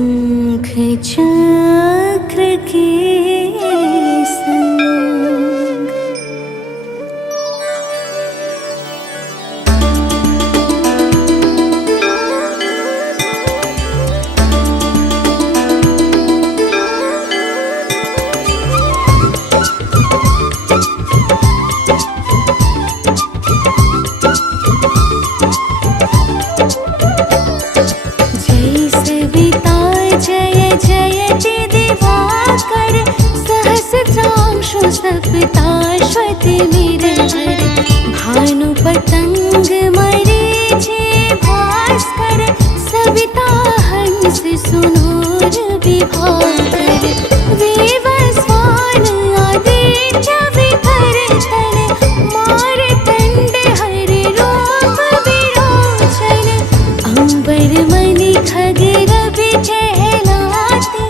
शंख चक्र के संग सप्ताश्वति वीरधर भानु पतंग मरीचे भास्कर सविता हंस सुनूर विभाकर वेवस्वान आदित्य विभर तन मारतंड हरि रूप विरोचन अंबर मणि खग रवि कहलाते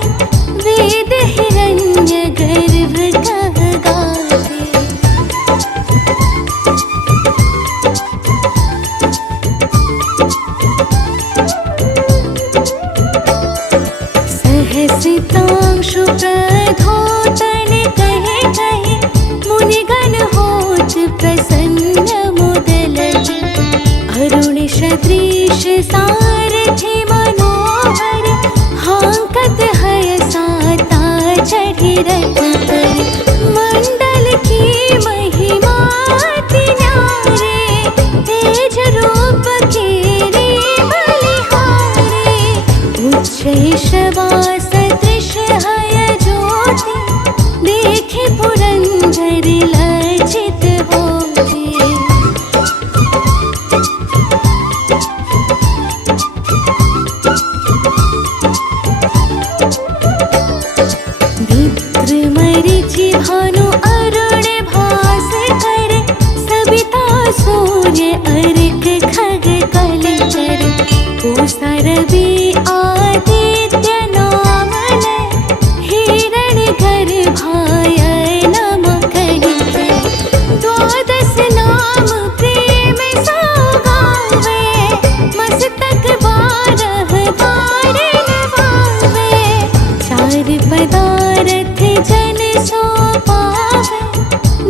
वेद हिरण्य गर्भ सहसितांशु प्रधोतन कहे कहे मुनिगण होत प्रसन्न मुदलति अरुण सदृश सारथि मनोहर हांकत हय साता चढ़ि रथ पर मंडल की महिमा अति न्यारे तेज रूप केरे बलिहारे उच्च शवा सदृश हय ज्योति देखे पुरंदर लज्जित होते मित्र मरीचि भानु अरुण भास्कर सविता सूर्य अर्क खग कलचर पूषा रवि आदित्य नामन हिरण गर्भाय नम कहिके द्वादश नाम प्रेम सौगावे मस्तक बारह बार नवावे चार पदारथ जन सो पावे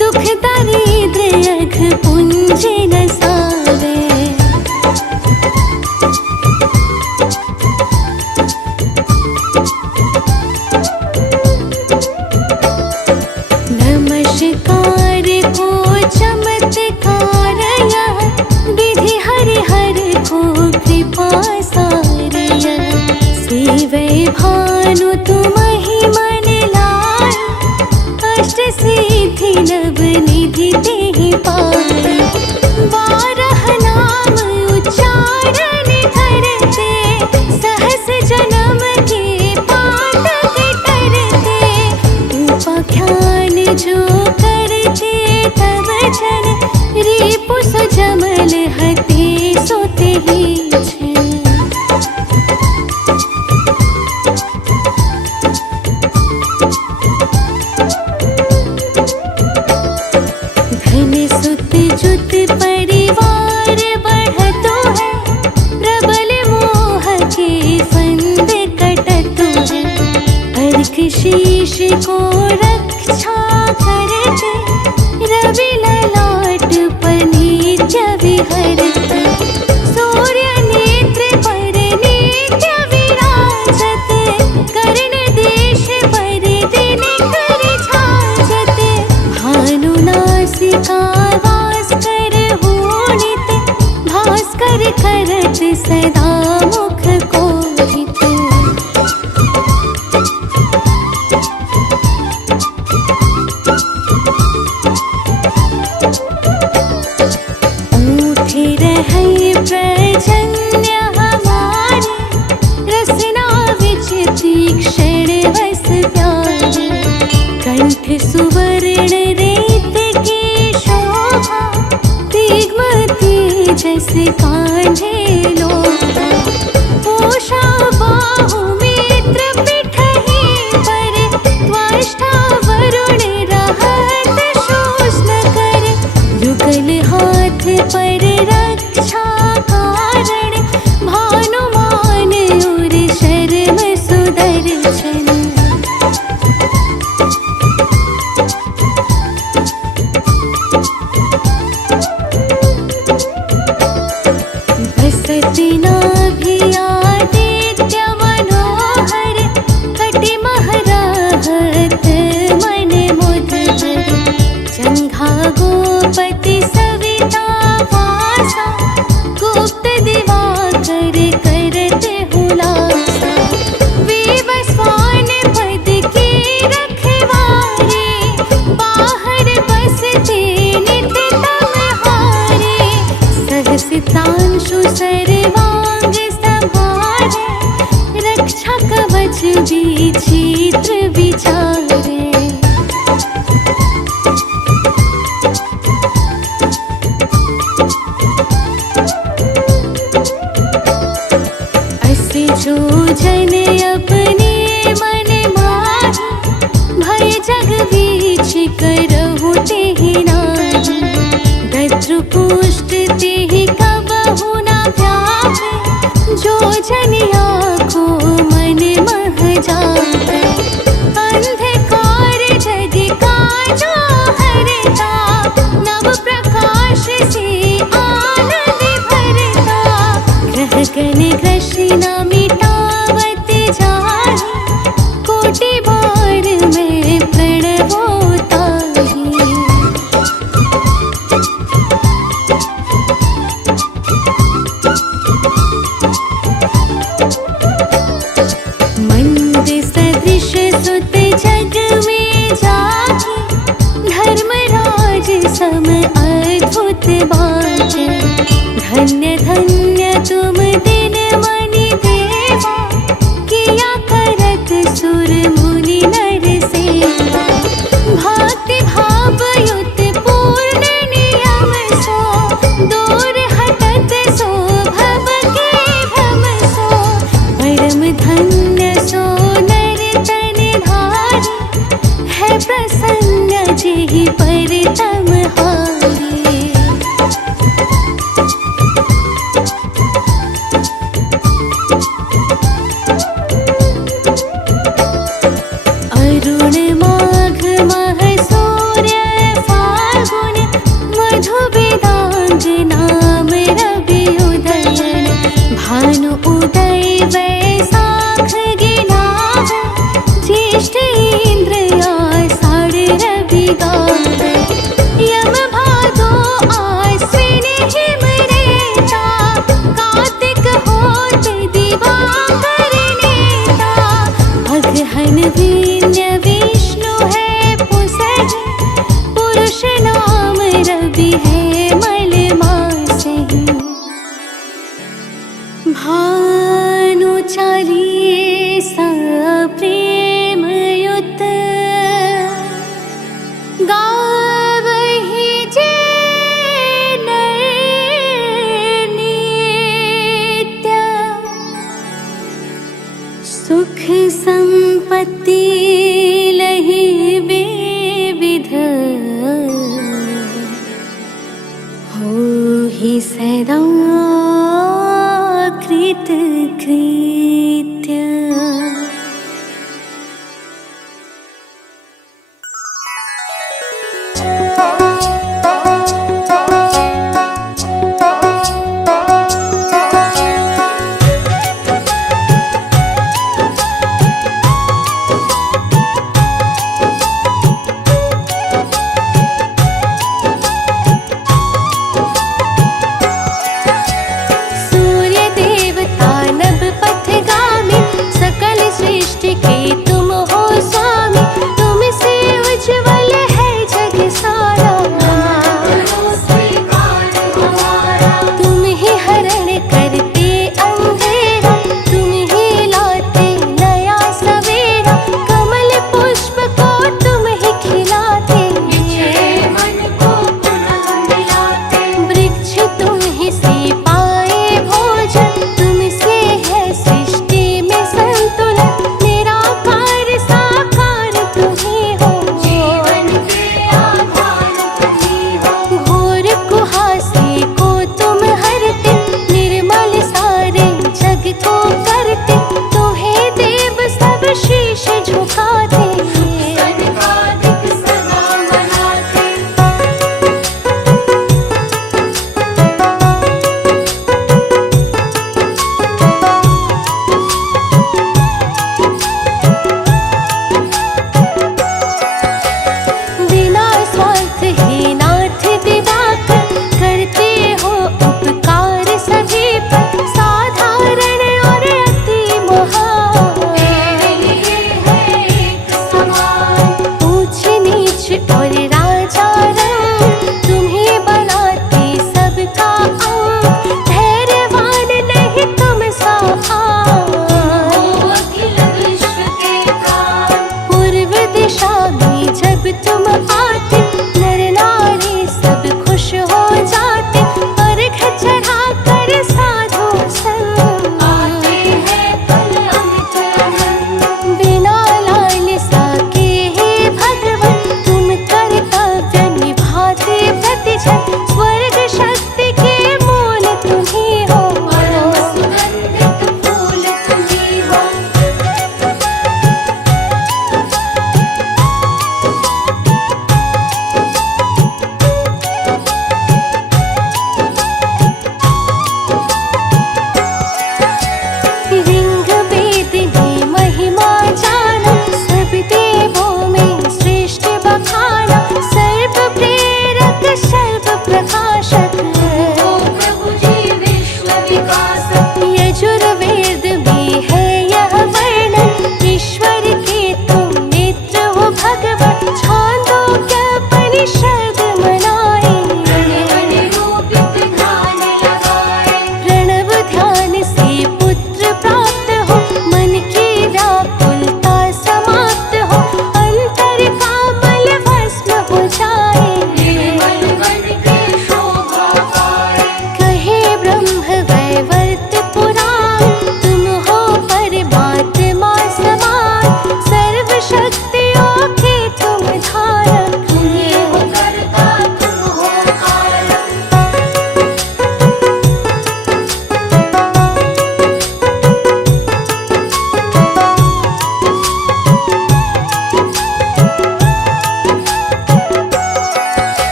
दुख दारिद्र अघ पुंज नसावे नमस्कार को चमत्कार यह विधि हरि हर को कृपा सार यह सेवै भानु तुम्हि मन लाय अष्ट सिद्धि नव निधि देहि पाय बारह नाम उच्चारण धरते सहस जन्म के पातक करते उपाख्यान जो करते तब जन रिपु सुजमल हते सोते ही छन धन सुत जुत परिवार बढ़तो है प्रबल मोह के फंद कटतो है अर्क शीश को रक्षा करते रवि ललाट पर नित्य विहरते सूर्य नेत्र पर नित्य विराजत कर्ण देश पर दिन कर छाजत भानु नासिका वास कर होनित भास्कर करत सदा मुख कोहित ऊठे आज विचित्र विचारे। ऐसे जो जन अपने मन माही, भय जग बीच करहु तेहि नाही। दद्रुपुष्ट तेहि कबहु न व्यापे, जो जनिया को मन मह जापे। अंधकार जग काजो हरता, नव प्रकाश से आनंद भरता। ग्रह गण ग्रसिन न मिटावत जाहि, कोटि बार मैं प्रणवो ताहि। मंद सदृश सुत जग में जाहि, धर्मराज सम अद्भुत बाटे। धन्य धन्य तुम दिन मनि देवा, किया करत सुर मुनि नर सेवा। भक्ति भाव युत पूर्ण नियम सो, दूर हटत सो भव के भ्रम सो। परम धन्य सो नर तन धारी, है प्रसन्न जेहि पर तम हारी। अरुण माघ मह सूर्य फाल्गुन, मधु वेदांग नाम रवि उदयन। भानु उदय वैशाख गिनावे, ज्येष्ठ इंद्र आषाढ़ रवि गावे। यम भादो आश्विन हिम रेता, कार्तिक होत दिवाकर नेता। अगहन वीन्य विष्णु है पुसहि, पुरुष नाम रवि है मल मासहि। भानु चालीसा प्रेम युत, गावहि जे नर नित्य। सुख संपत्ति लहि विविध, होहि सदा कृत कृत्य।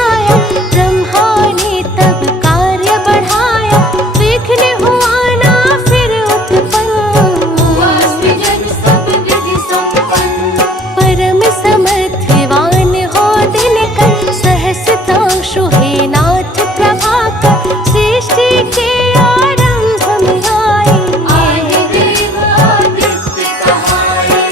सुझाया, ब्रह्मा ने तब कार्य बढ़ाया, विघ्न हुआ ना फिर उत्पन्न, हुआ सृजन सब विधि संपन्न। परम समर्थवान हो दिनकर, सहस्त्रांशु है नाथ प्रभाकर, सृष्टि के आरंभ में आए, आए देव आदित्य कहाए।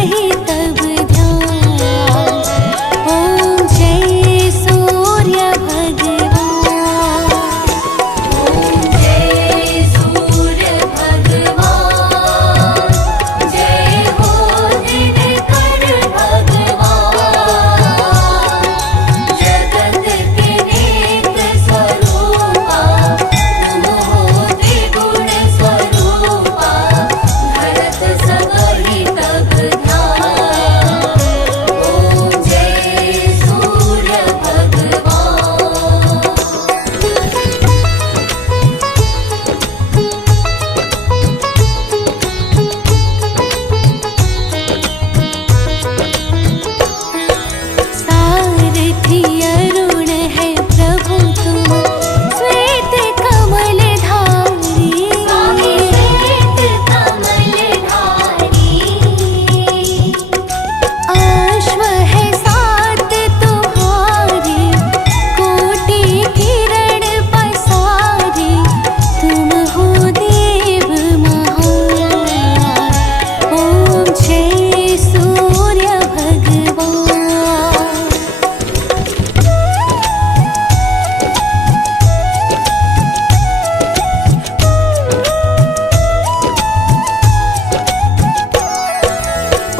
वही तब ध्यान। ओम जय सूर्य भगवान। ओम जय सूर्य भगवान। जय हो दिनकर भगवान। जगत के नेक स्वरूपा तुम हो त्रिगुण स्वरूपा। भरत सबहि तब ध्यान। ओम जय सूर्य भगवान। सारथी अरुण है प्रभु तुम, श्वेत कमल धारी। श्वेत कमल धारी। अश्व है सात तुम्हारे, कोटि किरण पसारे। तुम हो देव महान। ओम जय सूर्य भगवान।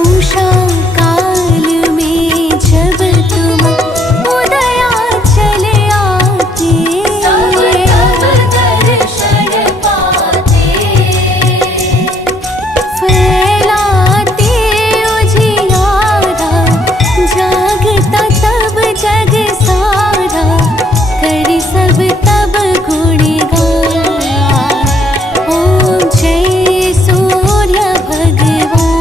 उषा काल में जब तुम उदयाचल आते। सब तब दर्शन पाते। फैलाते उजियारा, जागता तब जग सारा। करि सब तब गुणगान। ओम जय सूर्य भगवान।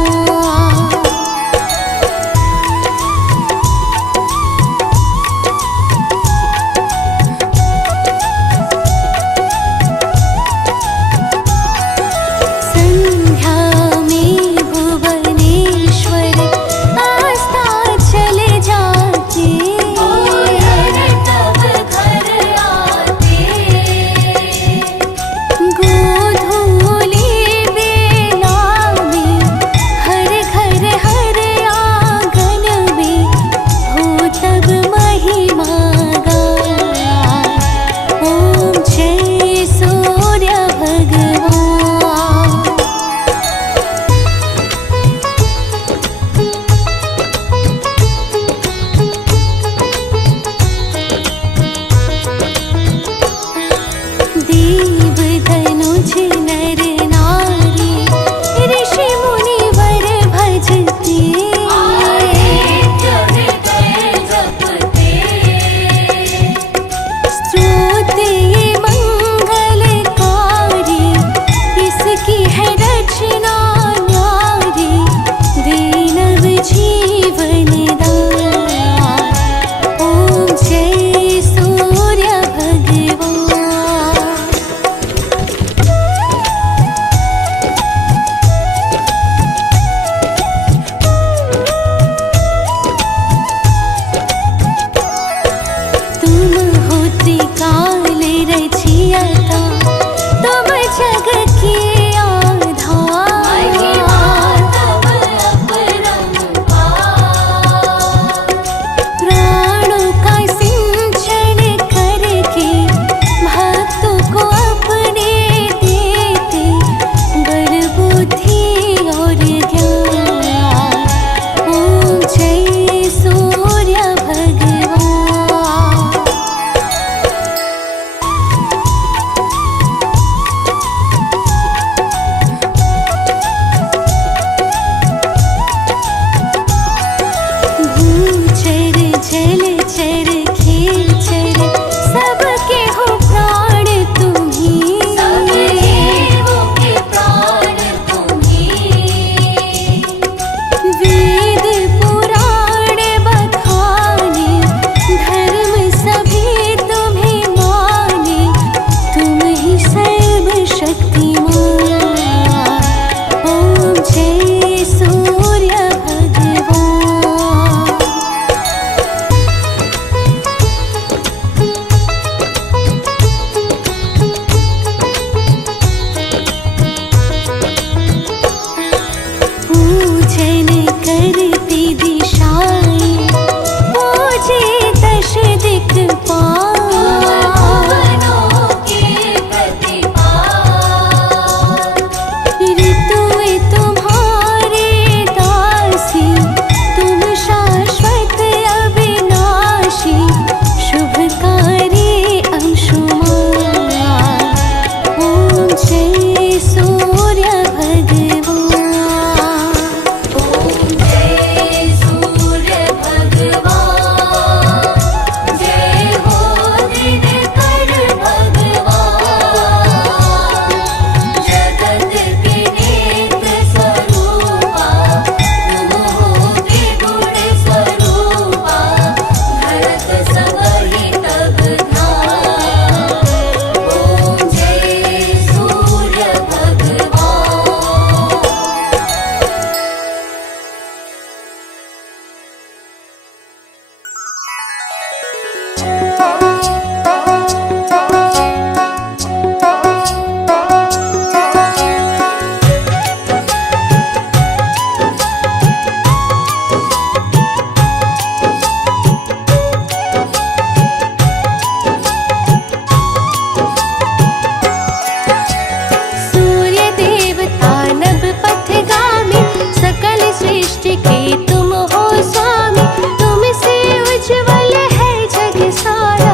सृष्टि के तुम हो स्वामी, तुमसे उज्ज्वल है जग सारा।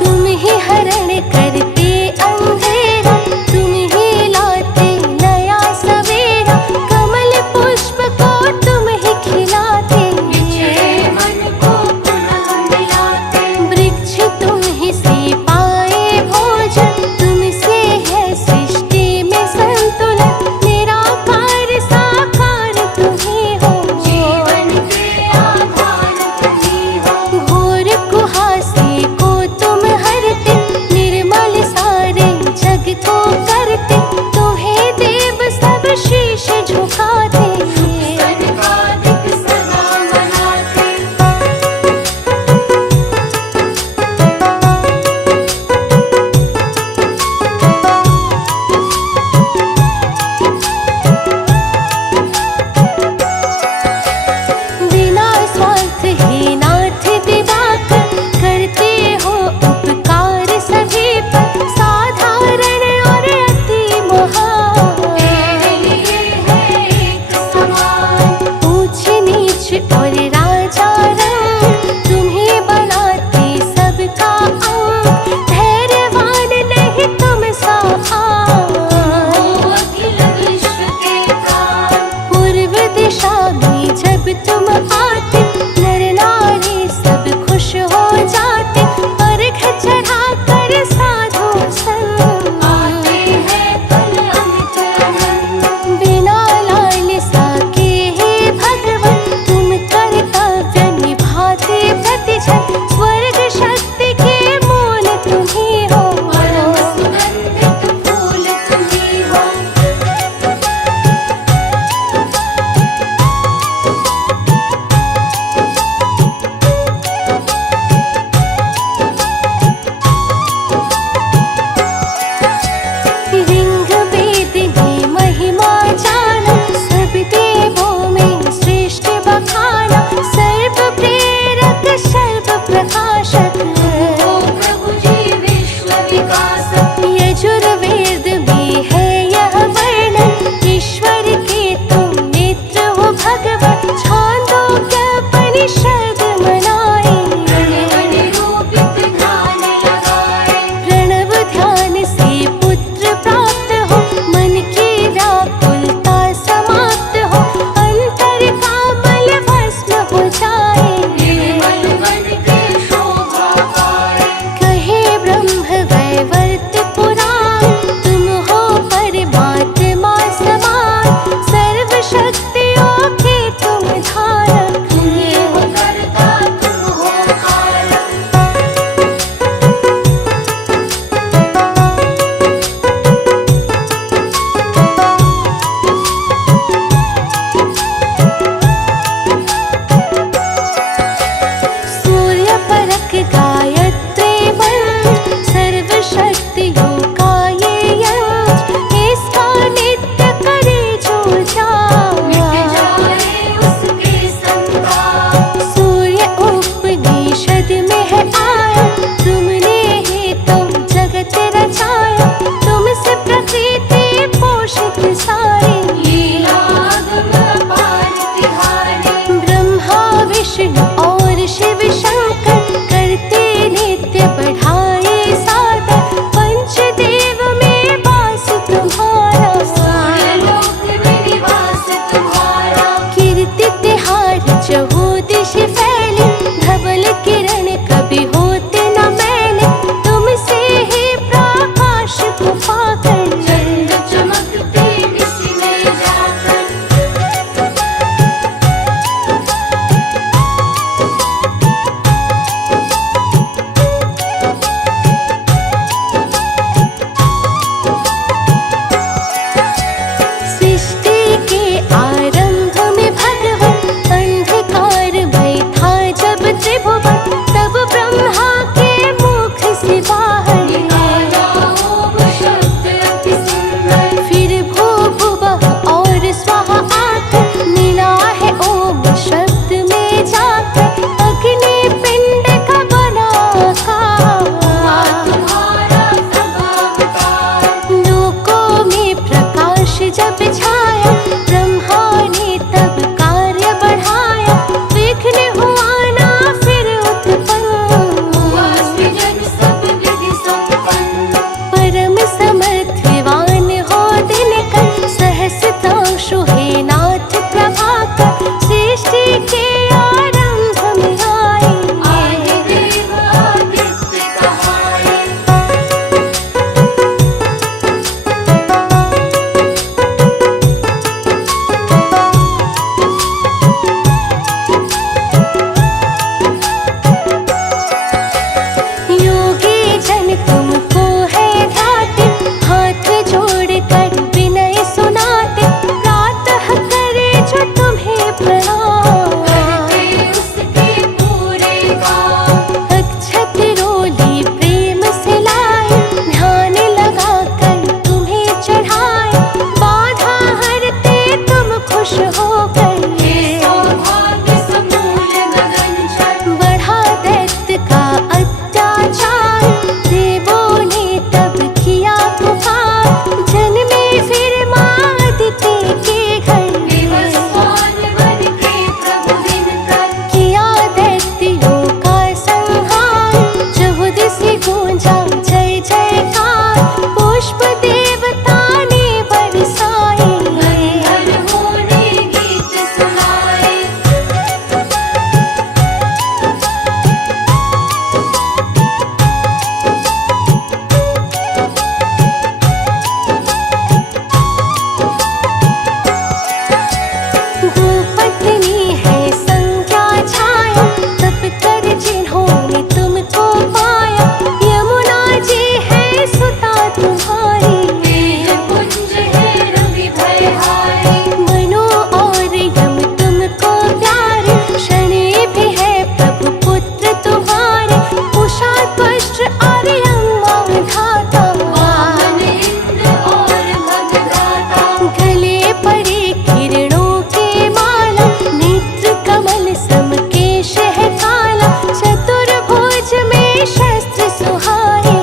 तुम ही हरण करते अंधेरा, तुम ही लाते नया सवेरा, कमल पुष्प को तुम ही खिलाते, मन को पुनः मिलाते। वृक्ष तुम ही से पाए भोजन, तुमसे है सृष्टि में संतुलन, निराकार साकार सुधांशु हे नाथ प्रभाकर, सृष्टि के आरंभ में आए। आए देव आदित्य कहाए। योगी जन तुमको है ध्याते, हाथ जोड़कर विनय सुनाते, प्रातः करे जो तुम्हें प्रणाम। करते उसके पूरे काम। अक्षत रोली प्रेम से लाए, ध्यान लगाकर तुम्हें चढ़ाए, बाधा हरते तुम खुश होकर। सौभाग्य समूल गगन चढ़, बढ़ा दैत्य का अत्याचार, देवों ने तब किया पुकार, जन्मे फिर माँ अदिति के घर। विवस्वान बन के प्रभु दिनकर, किया दैत्यों का संहार, चहुदिशि गूंजा जय जयकार, पुष्प देवता ने बरसाए, गंधर्वों ने गीत सुनाए। गोपत्नी है संज्ञा छाया, तप कर जिन्होंने तुमको पाया, यमुना जी है सुता तुम्हारी, मेघ पुंज है रवि भयहारी, मनु और यम तुमको प्यारे, शनि भी है प्रभु पुत्र तुम्हारे, उषा त्वष्ट आर्यमा धाता, वामन इंद्र और भगदाता, गले पड़े किरणों के माला, नेत्र कमल सम केश है काला, चतुर्भुज में शस्त्र सुहाए,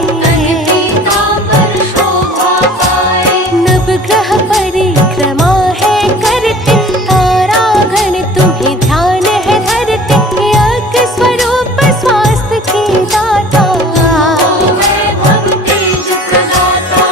पीतांबर शोभा पाए, नवग्रह परिक्रमा है करते, तारागण तुम्हें ध्यान है धरते, यज्ञ स्वरूप स्वास्थ्य के दाता, वैभव तेज प्रदाता।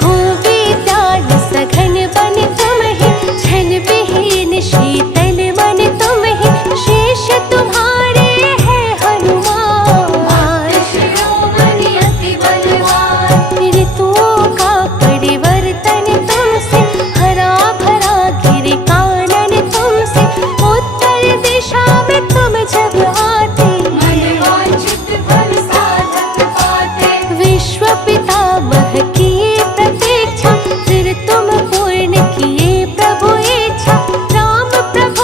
हो विद्यान सघन बन तुम ही, छल विहीन शीतल मन तुम ही, शेष तुम्हारे है हनुमान, शिरोमणि अति बलवान, ऋतुओं का परिवर्तन तुमसे, हरा भरा गिर कानन तुमसे, उत्तर दिशा में तुम जब आते, मनवांछित फल साधक पाते, विश्व पितामह की प्रतीक्षा, फिर तुम पूर्ण किए प्रभु इच्छा, राम प्रभु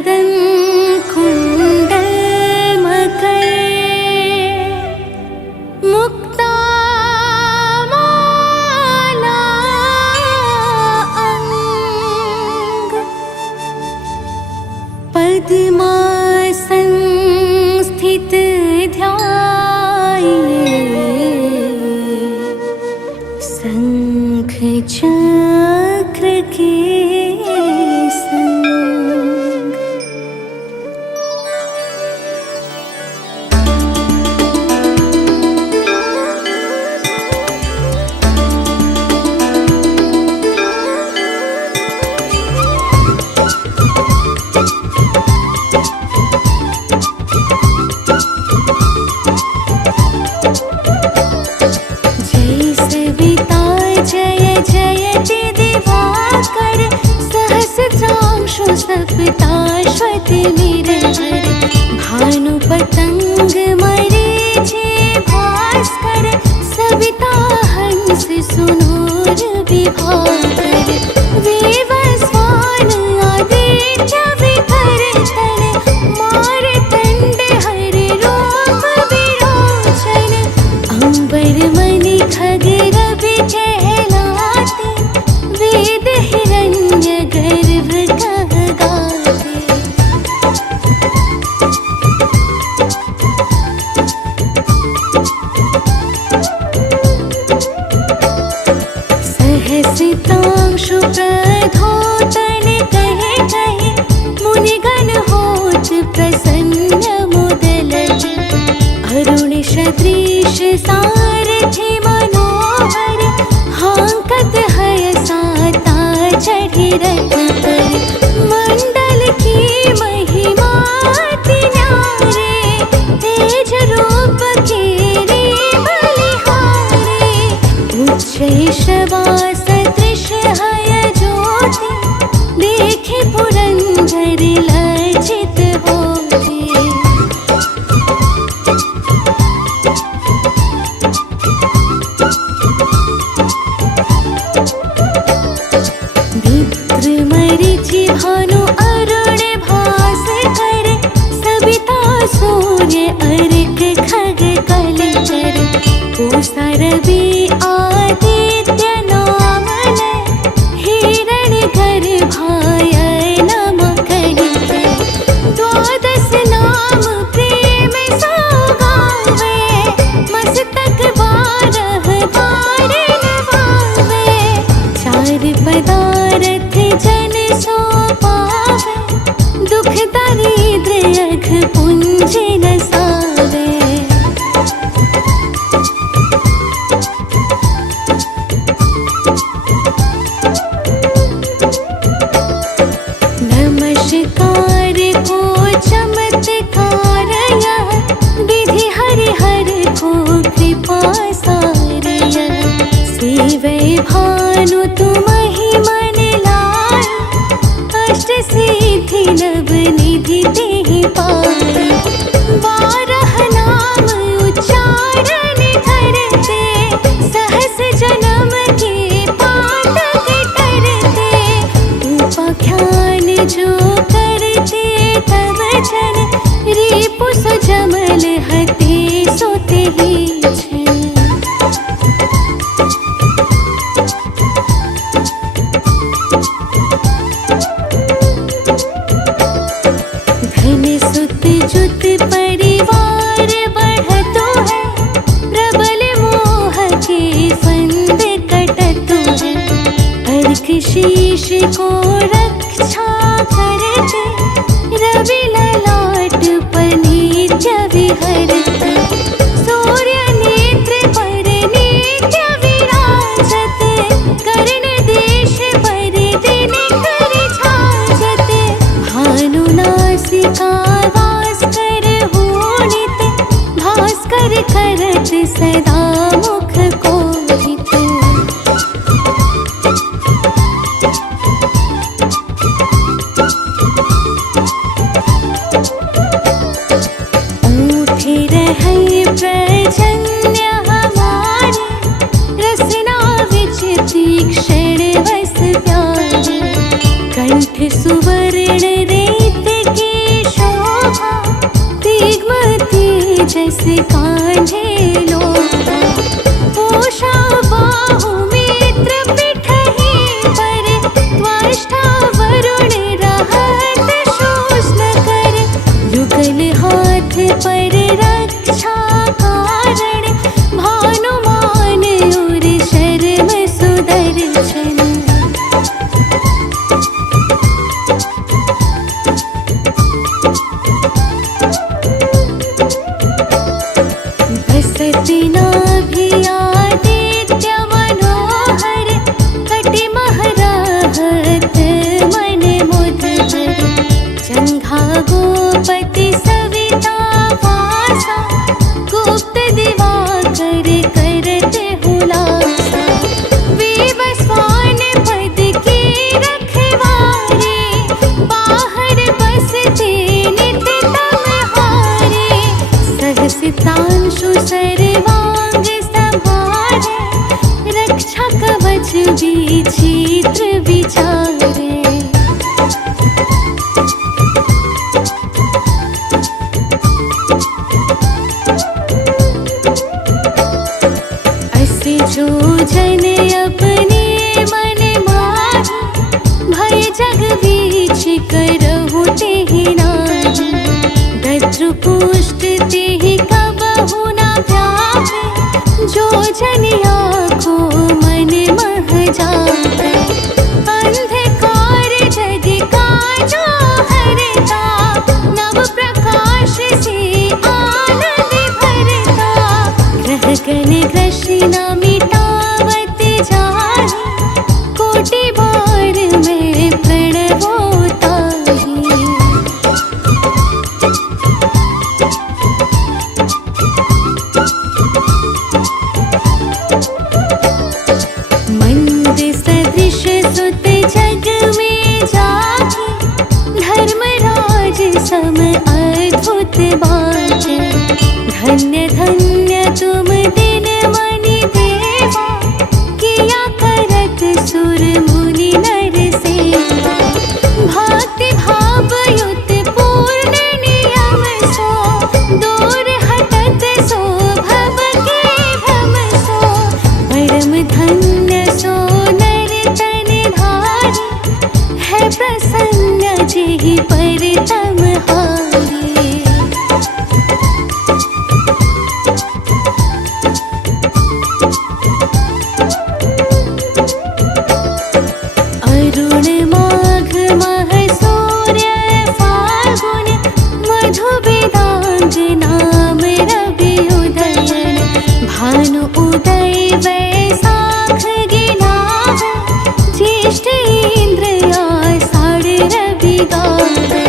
वदन कुंडल मकर मुक्ता माला अंग पद्मासन स्थित ध्याये शंख चक्र के संग। जय सविता जय जयति दिवाकर सहस्रांशु सप्ताश्वति निरहर भानु पतंग मरीचि भास्कर सविता हंस सुनूर विभाकर वेवस्वान आदित्य विकर तन मारतंड हरि रूप विरोचन अंबर मणि खगेर कहलाते वेद हिरण्य गर्भ कहगाते। सहसितांशु प्रधोतन कहे कहे मुनिगण होत प्रसन्न मुदल अरुण सदृश सारथि मनोहर हांकत हय साता चढ़ि रथ पर मंडल की महिमा अति न्यारे तेज रूप केरे बलिहारे उच्च शवा सदृश हय ज्योति देखे पुरंदर लज्जित होते। मित्र मरीचि भानु अरुण भास्कर सविता सूर्य अर्क खग कलकर पूषा रवि आदित्य नामन हिरण गर्भाय नम कलिकर द्वादश नाम प्रेम सौगावे मस्तक बारह बार नवावे चार पदारथ जन सो पावे दुख दारिद्र्य अघ पुंज नसावे। नमस्कार को चमत्कार यह विधि हरिहर को कृपा सार यह सेवै भानु तुम ही मन लाय अष्ट सिद्धि नव निधि तेहि पाय बारह नाम उच्चारण करते सहस जन्म के पातक करते उपाख्यान जो करते तब जन रिपु सुजमल हते सोते ही छन। धन सुत जुत परिवार बढ़तो है प्रबल मोह के फंद कटतो है अर्क शीश को रक्षा करते रवि ललाट पर नित्य विहरते सूर्य नेत्र पर नित्य विराजते कर्ण देश पर दिन कर छाजते भानु नासिका वास कर होनित भास्कर करत सदा मुख कोहित। ऊठे रहै प्रजन्य हमारे रसना विच तीक्ष्ण वस प्यारे कंठ सुवर्ण रेत परतम हारे। अरुण माघ मह सूर्य फाल्गुन मधु वेदांग नाम रवि उदयन। भानु उदय वैशाख गिनावे ज्येष्ठ इंद्र आषाढ़ रवि गावे।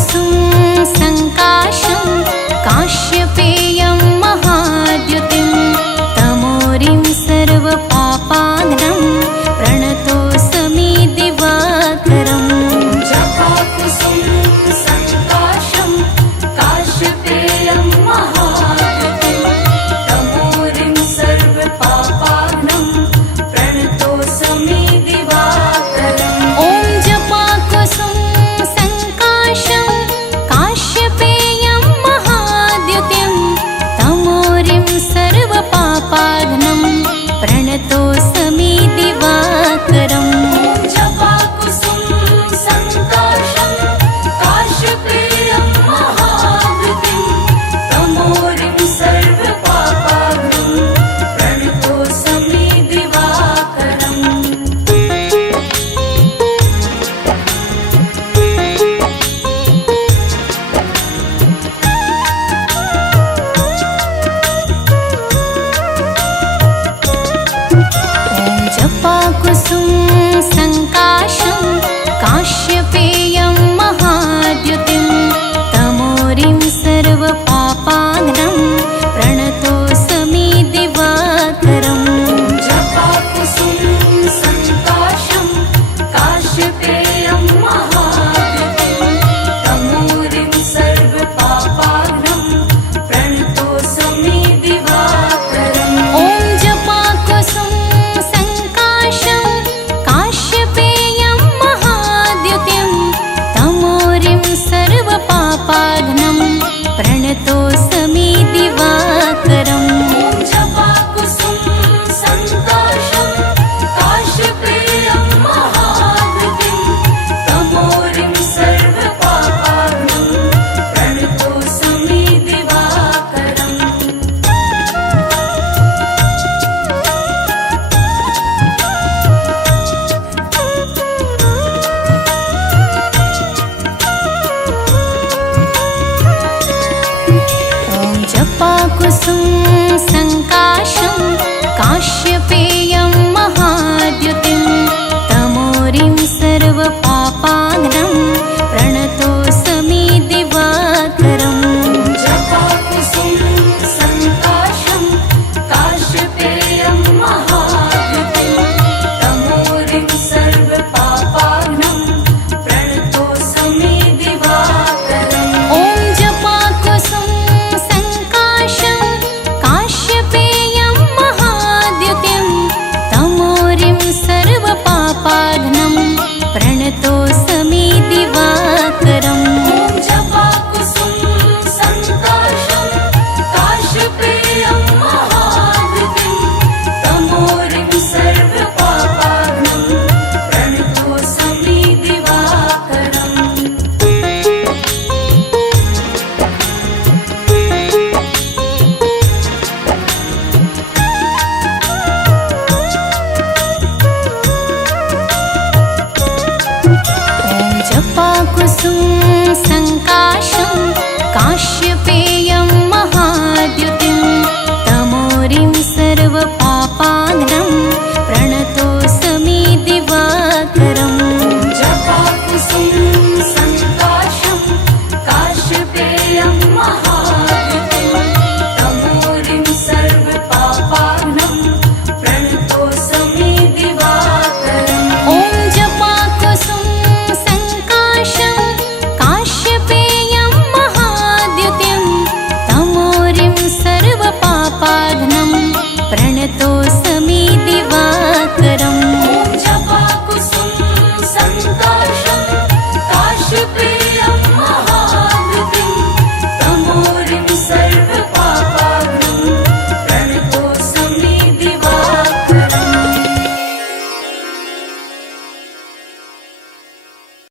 जपाकुसुम संकाशं काश्यपेयं महाद्युतिं तमोरिं सर्वपापाघ्नं प्रणतोऽस्मि दिवाकरम् जपाकुसुम संकाशं काश्यपेयं महाद्युतिं तमोरिं सर्वपापाघ्नं प्रणतोऽस्मि दिवाकरम् ॐ जपाकुसुम संकाशं काश्यपेयं महाद्युतिं तमोरिं सर्वपापाघ्नं प्रणतोऽस्मि दिवाकरम् जपाकुसुम संकाशं काश्यपेयं महाद्युतिं तमोरिं सर्वपापाघ्नं प्रणतोऽस्मि दिवाकरम् जपाकुसुम संकाशं काश्यपेयं महाद्युतिं तमोरिं सर्वपापाघ्नं प्रणतोऽस्मि दिवाकरम् जपाकुसुम संकाशं काश्यपेयं महाद्युतिं तमोरिं सर्वपापाघ्नं प्रणतोऽस्मि दिवाकरम् ॐ जपाकुसुम संकाशं काश्यपेयं महाद्युतिं तमोरिं सर्वपापाघ्नं प्रणतोऽस्मि दिवाकरम् जपाकुसुम संकाशं काश्यपेयं महाद्युतिं तमोरिं सर्वपापाघ्नं प्रणतोऽस्मि दिवाकरम् ॐ जपाकुसुम संकाशं काश्यपेयं महाद्युतिं तमोरिं सर्वपापाघ्नं प्रणतोऽस्मि दिवाकरम् जपाकुसुम संकाशं काश्यपेयं महाद्युतिं तमोरिं सर्वपापाघ्नं प्रणतोऽस्मि दिवाकरम् ॐ जपाकुसुम संकाशं काश्यपेयं महाद्युतिं तमोरिं सर्वपापाघ्नं प्रणतोऽस्मि दिवाकरम् जपाकुसुम संकाशं काश्यपेयं महाद्युतिं तमोरिं सर्वपापाघ्नं प्रणतोऽस्मि दिवाकरम् ॐ जपाकुसुम